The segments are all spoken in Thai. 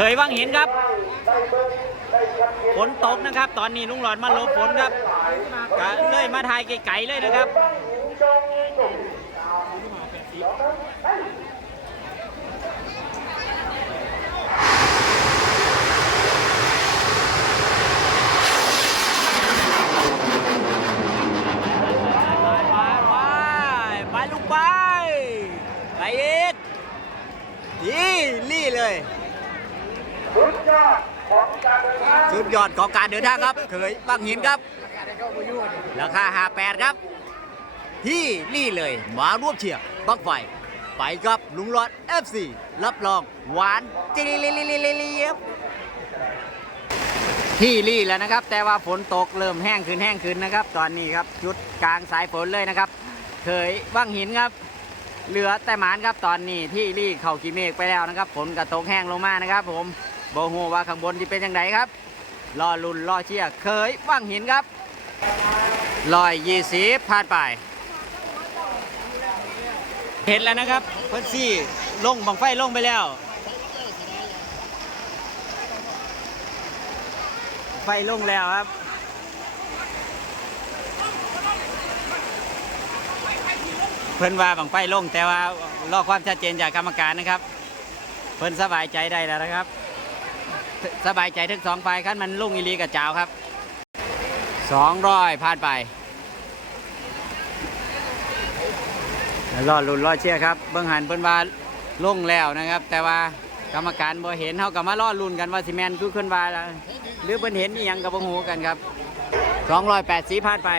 เคยว่างเห็นครับฝนตกนะครับ ตอนนี้ลุงหลอดมาลบฝนครับก็เลยมาถ่ายไกลๆเลยนะครับไปไปไปลูกไป ไปอีกนี่ลี่เลย สุดยอดของการเดินทางครับ เคยบางหินครับ ราคา58ครับ ที่นี่เลยมาร่วมเชียร์บักไฟ ไปกับลุงรอด FC รับรองหวานจิลิลิลิลิลิลิบที่รี่แล้วนะครับ แต่ว่าฝนตกเริ่มแห้งขึ้นแห้งขึ้นนะครับ ตอนนี้ครับจุดกลางสายฝนเลยนะครับ เคยบ้างหินครับ เหลือแต่หมานครับตอนนี้ที่รี่เข่ากีเมฆไปแล้วนะครับ ฝนกระตกแห้งลงมานะครับผม โบฮูว่าข้างบนที่เป็นยังไงครับรอลุนรอเชียร์เคยบ้างหินครับลอยยี่สิบผ่านไป เห็นแล้วนะครับเพิ่นซี่ลงบังไฟลงไปแล้ว ไฟลงแล้วครับเพิ่นว่าบังไฟลงแต่ว่ารอความชัดเจนจากกรรมการนะครับ เพิ่นสบายใจได้แล้วนะครับ สบายใจทั้งสองฝ่ายคันมันลุ่งอีลีกับจาวครับสองร้อยผ่านไปรอลุ้นรอเชียร์ครับ เบิ้องหันเพิ่นว่าลงแล้วนะครับ แต่ว่ากรรมการบ่เห็นเฮาก็มารอดลุนกันว่าสิแมนคือเพิ่นว่าล่ะหรือเพิ่นเห็นอีหยังก็บ่ฮู้กันครับ280ผ่านไป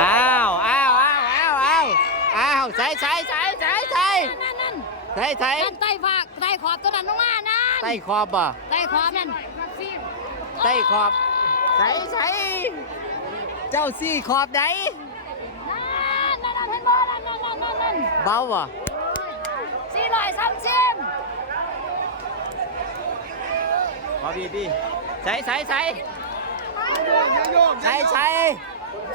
อ้าวอ้าวอ้าวอ้าวอ้าวอ้าวใส่ใส่ใส่ นั่นใส่ใส่นั่นใต้ฝากใต้ขอบตัวนั้นลงมานั่นใต้ขอบบ่ ใต้ขอบนั่นใต้ขอบใส่ใส่เจ้าซี่ขอบไหนนั่นนั่นนั่นเห็นบ่นั่นนั่นนั่นนั่นนั่นเบาบ่สี่ร้อยสามสิบขอบีบีใส่ใส่ใส่ใส่ใส่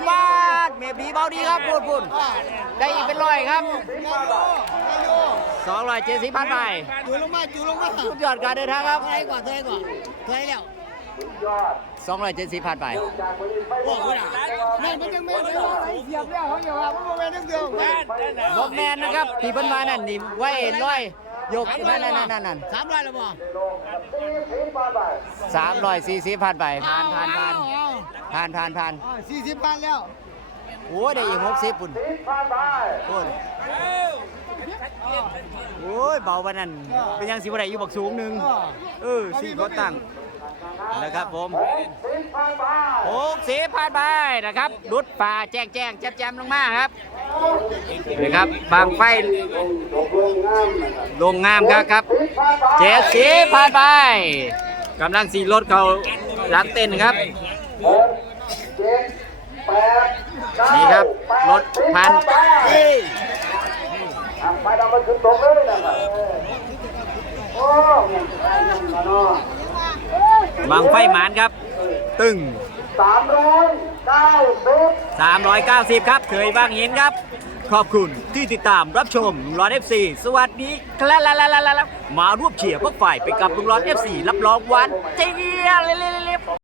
บาดเมบีเบาดีครับพูดพูดได้อีกเป็นร้อยครับ สองร้อยเจ็ดสิบพันไปจูลงมาจูลงมาสุดยอดการเดินทางครับเท่าไรก่อนเท่าไรก่อนเท่าไรแล้วสองร้อยเจ็ดสิบพันไปบอกว่านั่นมันยังไม่ได้เสียบแล้วเขาอย่าว่ามันบ่แม่นเดียวแม่นบอแมนนะครับที่เพิ่นมานั่นนี่ไว้ร้อยยกนั่นนั่นนั่นนั่นสามร้อยแล้วบ่สามร้อยสี่สิบพันไปผ่านผ่านผ่านผ่านผ่านผ่านสี่สิบพันแล้วโอ้ยได้อีกหกสิบปุ่นโอ้ย โอ้ยเบาปานนั้น เป็นยังสิบได้อยู่บักสูงหนึ่งเออสี่ก็ตั้งนะครับผมหกสิบผ่านไปนะครับรุดป่าแจ้งแจ้งแจมแจลงมาครับนะครับบางไฟลงงามครับครับเจ็ดสิบผ่านไปกำลังสีรถเขาหลังเต้นครับนี่ครับรถพัน ไปเรามาขึ้นตรงเลยนะครับโอ้ยเนาะบางไฟหมานครับ ตึงสามร้อยเก้าสิบ390ครับเคยบางเห็นครับขอบคุณที่ติดตามรับชมลุงร้อนเอฟซีสวัสดีครับมาร่วมเชียร์พวกฝ่ายไปกับลุงร้อนเอฟซีรับรองหวันเจี๊ยบ